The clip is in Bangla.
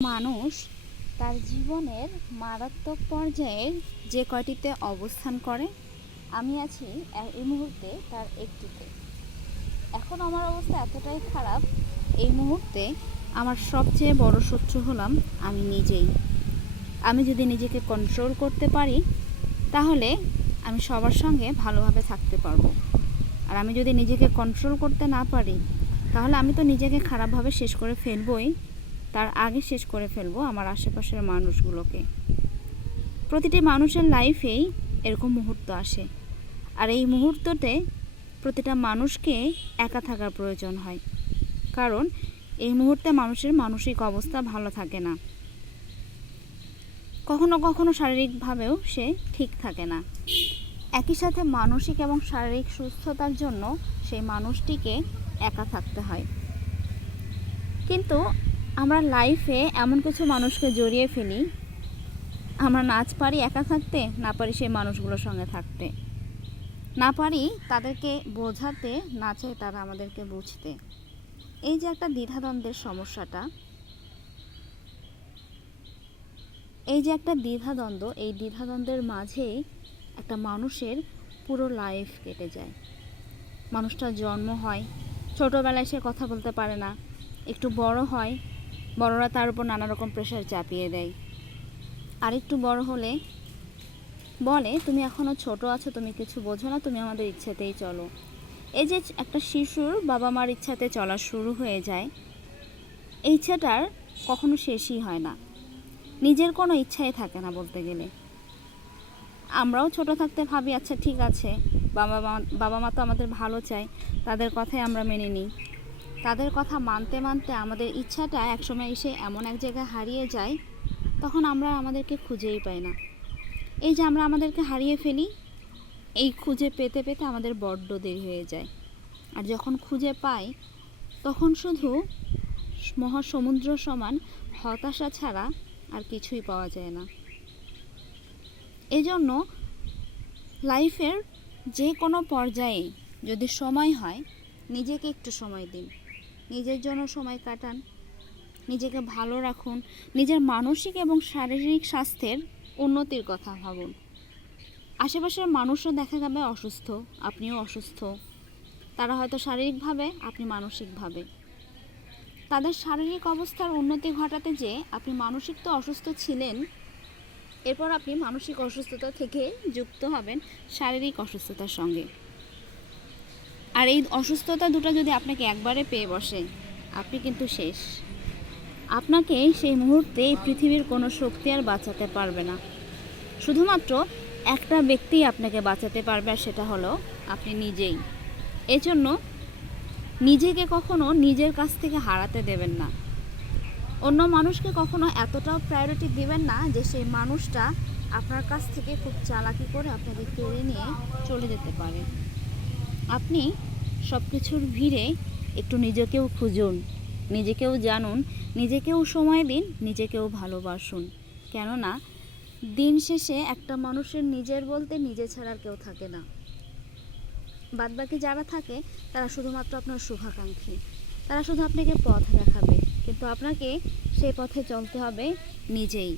মানুষ তার জীবনের মারাত্মক পর্যায়ে যে কয়টিতে অবস্থান করে, আমি আছি এই মুহূর্তে তার একটিতে। এখন আমার অবস্থা এতটাই খারাপ, এই মুহূর্তে আমার সবচেয়ে বড় শত্রু হলাম আমি নিজেই। আমি যদি নিজেকে কন্ট্রোল করতে পারি তাহলে আমি সবার সঙ্গে ভালোভাবে থাকতে পারবো। আর আমি যদি নিজেকে কন্ট্রোল করতে না পারি তাহলে আমি তো নিজেকে খারাপভাবে শেষ করে ফেলবই, তার আগে শেষ করে ফেলবো আমার আশেপাশের মানুষগুলোকে। প্রতিটি মানুষের লাইফেই এরকম মুহূর্ত আসে, আর এই মুহূর্ততে প্রতিটা মানুষকে একা থাকার প্রয়োজন হয়, কারণ এই মুহূর্তে মানুষের মানসিক অবস্থা ভালো থাকে না। কখনো কখনো শারীরিকভাবেও সে ঠিক থাকে না। একই সাথে মানসিক এবং শারীরিক সুস্থতার জন্য সেই মানুষটিকে একা থাকতে হয়। কিন্তু আমরা লাইফে এমন কিছু মানুষকে জড়িয়ে ফেলি, আমরা না পারি একা থাকতে, না পারি সেই মানুষগুলোর সঙ্গে থাকতে, না পারি তাদেরকে বোঝাতে, না চাই তারা আমাদেরকে বুঝতে। এই যে একটা দ্বিধাদ্বন্দ্বের সমস্যাটা, এই যে একটা দ্বিধাদ্বন্দ্ব, এই দ্বিধাদ্বন্দ্বের মাঝেই একটা মানুষের পুরো লাইফ কেটে যায়। মানুষটার জন্ম হয়, ছোটোবেলায় সে কথা বলতে পারে না, একটু বড় হয়, বড়রা তার উপর নানা রকম প্রেশার চাপিয়ে দেয়। আর একটু বড় হলে বলে, তুমি এখনও ছোট আছো, তুমি কিছু বোঝো না, তুমি আমাদের ইচ্ছাতেই চলো। এই যে একটা শিশুর বাবা মার ইচ্ছাতে চলা শুরু হয়ে যায়, এই ইচ্ছাটার কখনো শেষই হয় না, নিজের কোনো ইচ্ছাই থাকে না বলতে গেলে। আমরাও ছোট থাকতে ভাবি, আচ্ছা ঠিক আছে, বাবা মা তো আমাদের ভালো চায়, তাদের কথাই আমরা মেনে নিই। তাদের কথা মানতে মানতে আমাদের ইচ্ছাটা একসময় এসে এমন এক জায়গায় হারিয়ে যায়, তখন আমরা আমাদেরকে খুঁজেই পাই না। এই যে আমরা আমাদেরকে হারিয়ে ফেলি, এই খুঁজে পেতে পেতে আমাদের বড্ড দেরি হয়ে যায়। আর যখন খুঁজে পাই তখন শুধু মহাসমুদ্র সমান হতাশা ছাড়া আর কিছুই পাওয়া যায় না। এজন্য লাইফের যে কোনো পর্যায়ে যদি সময় হয়, নিজেকে একটু সময় দিন, নিজের জন্য সময় কাটান, নিজেকে ভালো রাখুন, নিজের মানসিক এবং শারীরিক স্বাস্থ্যের উন্নতির কথা ভাবুন। আশেপাশের মানুষও দেখা যাবে অসুস্থ, আপনিও অসুস্থ। তারা হয়তো শারীরিকভাবে, আপনি মানসিকভাবে। তাদের শারীরিক অবস্থার উন্নতি ঘটাতে যে আপনি মানসিক তো অসুস্থ ছিলেন, এরপর আপনি মানসিক অসুস্থতা থেকে যুক্ত হবেন শারীরিক অসুস্থতার সঙ্গে। আর এই অসুস্থতা দুটো যদি আপনাকে একবারে পেয়ে বসে, আপনি কিন্তু শেষ। আপনাকে সেই মুহূর্তে এই পৃথিবীর কোনো শক্তি আর বাঁচাতে পারবে না। শুধুমাত্র একটা ব্যক্তি আপনাকে বাঁচাতে পারবে, আর সেটা হলো আপনি নিজেই। এজন্য নিজেকে কখনো নিজের কাছ থেকে হারাতে দেবেন না। অন্য মানুষকে কখনো এতটাও প্রায়োরিটি দিবেন না যে সেই মানুষটা আপনার কাছ থেকে খুব চালাকি করে আপনাকে কেড়ে নিয়ে চলে যেতে পারে। আপনি সব কিছুর ভিড়ে একটু নিজেকেও খুঁজুন, নিজেকেও জানুন, নিজেকেও সময় দিন, নিজেকেও ভালোবাসুন। কেননা দিন শেষে একটা মানুষের নিজের বলতে নিজে ছাড়া আর কেউ থাকে না। বাদবাকি যারা থাকে তারা শুধুমাত্র আপনার শুভাকাঙ্ক্ষী, তারা শুধু আপনাকে পথ দেখাবে, কিন্তু আপনাকে সেই পথে চলতে হবে নিজেই।